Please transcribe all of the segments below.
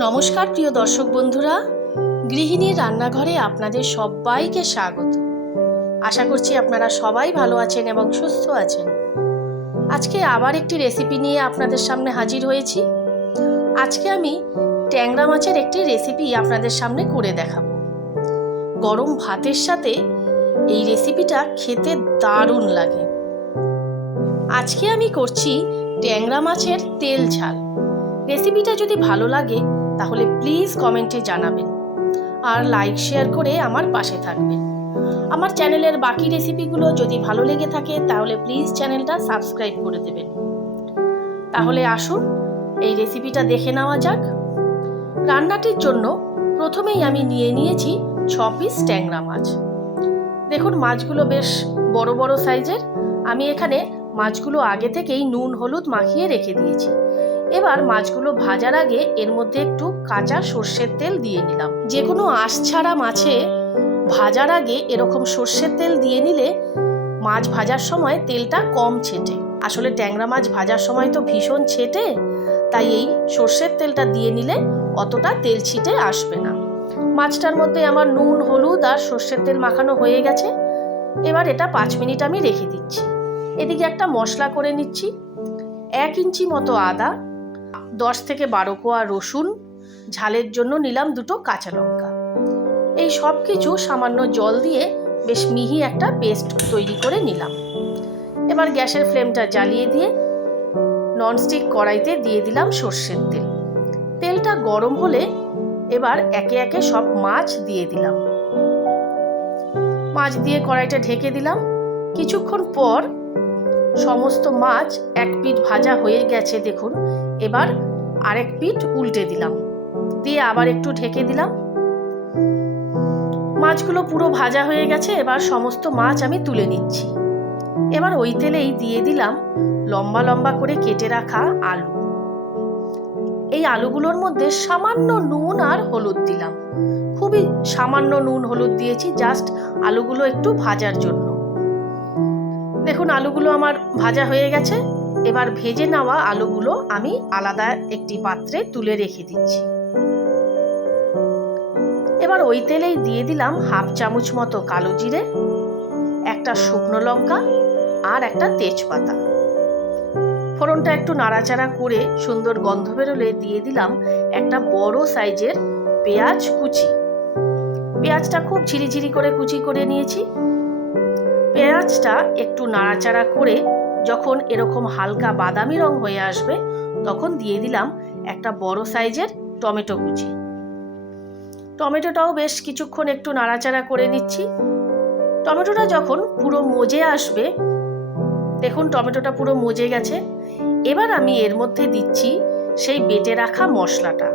নমস্কার, প্রিয় দর্শক বন্ধুরা। গৃহিণীর রান্নাঘরে আপনাদের সবাইকে স্বাগত। আশা করছি আপনারা সবাই ভালো আছেন এবং সুস্থ আছেন। আজকে আবার একটি রেসিপি নিয়ে আপনাদের সামনে হাজির হয়েছি। আজকে আমি ট্যাংরা মাছের একটি রেসিপি আপনাদের সামনে করে দেখাবো। গরম ভাতের সাথে এই রেসিপিটা খেতে দারুণ লাগে। আজকে আমি করছি ট্যাংরা মাছের তেল ঝাল। রেসিপিটা যদি ভালো লাগে তাহলে প্লিজ কমেন্টে জানাবেন। আর লাইক শেয়ার করে আমার পাশে থাকবেন। আমার চ্যানেলের বাকি রেসিপিগুলো যদি ভালো লেগে থাকে, তাহলে প্লিজ চ্যানেলটা সাবস্ক্রাইব করে দেবেন। তাহলে আসুন, এই রেসিপিটা দেখে নেওয়া যাক। রান্নাটির জন্য প্রথমেই আমি নিয়ে নিয়েছি ছ পিস ট্যাংরা মাছ। দেখুন, মাছগুলো বেশ বড় বড় সাইজের আমি এখানে মাছগুলো আগে থেকেই নুন, হলুদ মাখিয়ে রেখে দিয়েছি। এবার মাছগুলো ভাজার আগে এর মধ্যে একটু কাঁচা সর্ষের তেল দিয়ে নিলাম। যে কোনো আঁশ ছাড়া মাছে ভাজার আগে এরকম সর্ষের তেল দিয়ে নিলে মাছ ভাজার সময় তেলটা কম ছেটে। আসলে ট্যাংরা মাছ ভাজার সময় তো ভীষণ ছেটে, তাই এই সর্ষের তেলটা দিয়ে নিলে অতটা তেল ছিটে আসবে না। মাছটার মধ্যে আমার নুন, হলুদ আর সর্ষের তেল মাখানো হয়ে গেছে। এবার এটা পাঁচ মিনিট আমি রেখে দিচ্ছি। এদিকে একটা মশলা করে নিচ্ছি। এক ইঞ্চি মতো আদা দশ থেকে বারো কোয়া রসুন, ঝালের জন্য নিলাম দুটো কাঁচা লঙ্কা। এই সব কিছু সামান্য জল দিয়ে বেশ মিহি একটা পেস্ট তৈরি করে নিলাম। এবার গ্যাসের ফ্লেমটা জ্বালিয়ে দিয়ে ননস্টিক কড়াইতে দিয়ে দিলাম সর্ষের তেল। তেলটা গরম হলে এবার একে একে সব মাছ দিয়ে দিলাম। মাছ দিয়ে কড়াইটা ঢেকে দিলাম। কিছুক্ষণ পর সমস্ত মাছ এক পিঠ ভাজা হয়ে গেছে দেখুন এবার আরেক পিঠ উল্টে দিলাম। দিয়ে আবার একটু ঢেকে দিলাম। মাছগুলো পুরো ভাজা হয়ে গেছে, এবার সমস্ত মাছ আমি তুলে নিচ্ছি। এবার ওই তেলেই দিয়ে দিলাম লম্বা লম্বা করে কেটে রাখা আলু। এই আলুগুলোর মধ্যে সামান্য নুন আর হলুদ দিলাম। খুবই সামান্য নুন হলুদ দিয়েছি, জাস্ট আলুগুলো একটু ভাজার জন্য। দেখুন, আলুগুলো আমার ভাজা হয়ে গেছে। এবার ভেজে নেওয়া আলুগুলো আমি আলাদা একটি পাত্রে তুলে রেখে দিচ্ছি। এবার ওই তেলেই দিয়ে দিলাম হাফ চামচ মতো কালো জিরে, একটা শুকনো লঙ্কা আর একটা তেজপাতা। ফোড়নটা একটু নাড়াচাড়া করে সুন্দর গন্ধ বেরোলে দিয়ে দিলাম একটা বড় সাইজের পেঁয়াজ কুচি। পেঁয়াজটা খুব ঝিরিঝিরি করে কুচি করে নিয়েছি। পেঁয়াজটা একটু নাড়াচাড়া করে যখন এরকম হালকা বাদামি রং হয়ে আসবে, তখন দিয়ে দিলাম একটা বড় সাইজের টমেটো কুচি। টমেটোটাও বেশ কিছুক্ষণ একটু নাড়াচাড়া করে নিচ্ছি। টমেটোটা যখন পুরো মজে আসবে, দেখুন টমেটোটা পুরো মজে গেছে। এবার আমি এর মধ্যে দিচ্ছি সেই বেটে রাখা মশলাটা।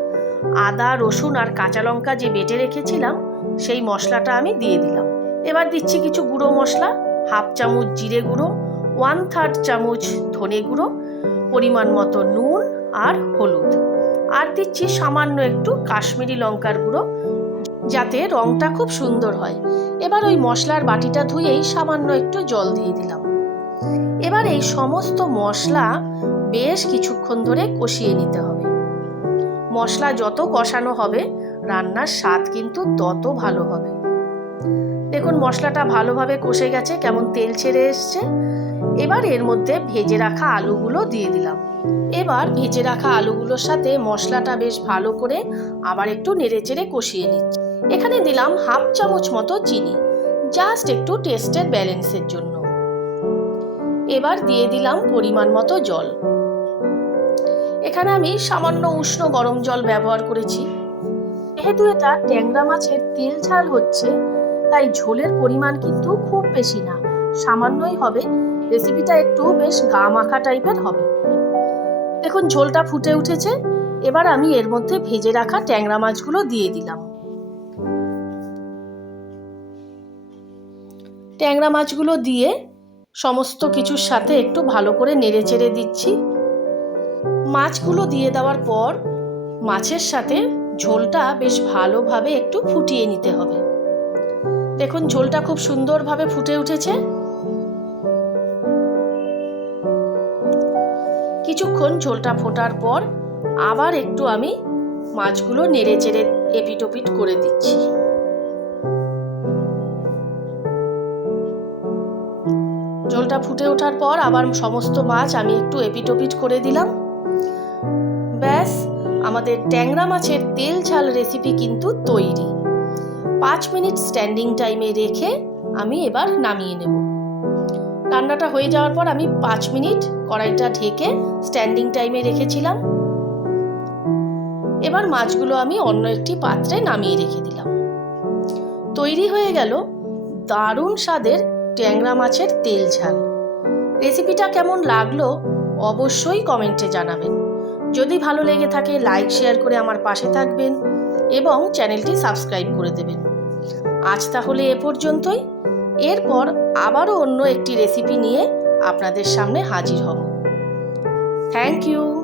আদা, রসুন আর কাঁচা লঙ্কা যে বেটে রেখেছিলাম, সেই মশলাটা আমি দিয়ে দিলাম। এবার দিচ্ছি কিছু গুঁড়ো মশলা, হাফ চামচ জিরে গুঁড়ো ওয়ান থার্ড চামচ ধনে গুঁড়ো, পরিমাণ মতো নুন আর হলুদ। আর দিচ্ছি সামান্য একটু কাশ্মীরি লঙ্কার গুঁড়ো, যাতে রংটা খুব সুন্দর হয়। এবার ওই মশলার বাটিটা ধুয়েই সামান্য একটু জল দিয়ে দিলাম। এবার এই সমস্ত মশলা বেশ কিছুক্ষণ ধরে কষিয়ে নিতে হবে। মশলা যত কষানো হবে, রান্নার স্বাদ কিন্তু তত ভালো হবে। দেখুন, মশলাটা ভালোভাবে কষে গেছে, কেমন তেল ছেড়ে এসছে। এবার এর মধ্যে ভেজে রাখা আলুগুলো দিয়ে দিলাম। এবার ভেজে রাখা আলুগুলোর সাথে মশলাটা বেশ ভালো করে আবার একটু নেড়ে চেড়ে কষিয়ে নিচ্ছি। এখানে দিলাম হাফ চামচ মতো চিনি, জাস্ট একটু টেস্টের ব্যালেন্সের জন্য। এবার দিয়ে দিলাম পরিমাণ মতো জল। এখানে আমি সামান্য উষ্ণ গরম জল ব্যবহার করেছি। যেহেতু এটা ট্যাংরা মাছের তেল ঝাল হচ্ছে, তাই ঝোলের পরিমাণ কিন্তু খুব বেশি না। সামান্যই হবে। রেসিপিটা একটু বেশ গা মাখা টাইপের হবে। দেখুন, ঝোলটা ফুটে উঠেছে। এবার আমি এর মধ্যে ভেজে রাখা ট্যাংরা মাছগুলো দিয়ে দিলাম। ট্যাংরা মাছগুলো দিয়ে সমস্ত কিছুর সাথে একটু ভালো করে নেড়ে চেড়ে দিচ্ছি। মাছগুলো দিয়ে দেওয়ার পর মাছের সাথে ঝোলটা বেশ ভালোভাবে একটু ফুটিয়ে নিতে হবে। দেখুন, ঝোলটা খুব সুন্দরভাবে ফুটে উঠেছে। কিছুক্ষণ ঝোলটা ফোটার পর আবার একটু আমি মাছগুলো নেড়ে চেড়ে এপিটোপিট করে দিচ্ছি। ঝোলটা ফুটে ওঠার পর আবার সমস্ত মাছ আমি একটু এপিটোপিট করে দিলাম। ব্যাস, আমাদের ট্যাংরা মাছের তেল ঝাল রেসিপি কিন্তু তৈরি। পাঁচ মিনিট স্ট্যান্ডিং টাইমে রেখে আমি এবার নামিয়ে নেব। রান্নাটা হয়ে যাওয়ার পর আমি পাঁচ মিনিট কড়াইটা ঢেকে স্ট্যান্ডিং টাইমে রেখেছিলাম। এবার মাছগুলো আমি অন্য একটি পাত্রে নামিয়ে রেখে দিলাম। তৈরি হয়ে গেল দারুণ স্বাদের ট্যাংরা মাছের তেল ঝাল। রেসিপিটা কেমন লাগল অবশ্যই কমেন্টে জানাবেন। যদি ভালো লেগে থাকে, লাইক, শেয়ার করে আমার পাশে থাকবেন এবং চ্যানেলটি সাবস্ক্রাইব করে দেবেন। আজ তাহলে এ পর্যন্তই। এরপর আবারও অন্য একটি রেসিপি নিয়ে আপনাদের সামনে হাজির হব। Thank you